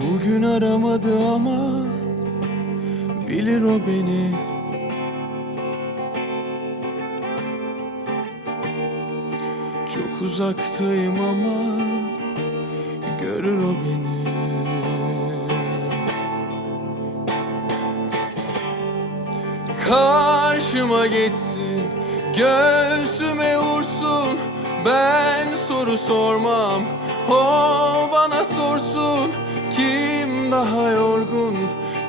Bugün aramadı ama bilir o beni. Çok uzaktayım ama görür o beni. Karşıma geçsin, göğsüme vursun. Ben soru sormam, o bana sorsun. Daha yorgun,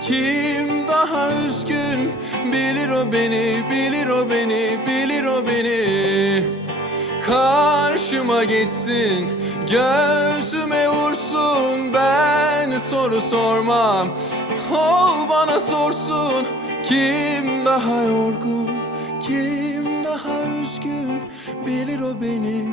kim daha üzgün? Bilir o beni, bilir o beni, bilir o beni. Karşıma geçsin, göğsüme vursun. Ben soru sormam, o bana sorsun. Kim daha yorgun, kim daha üzgün? Bilir o beni,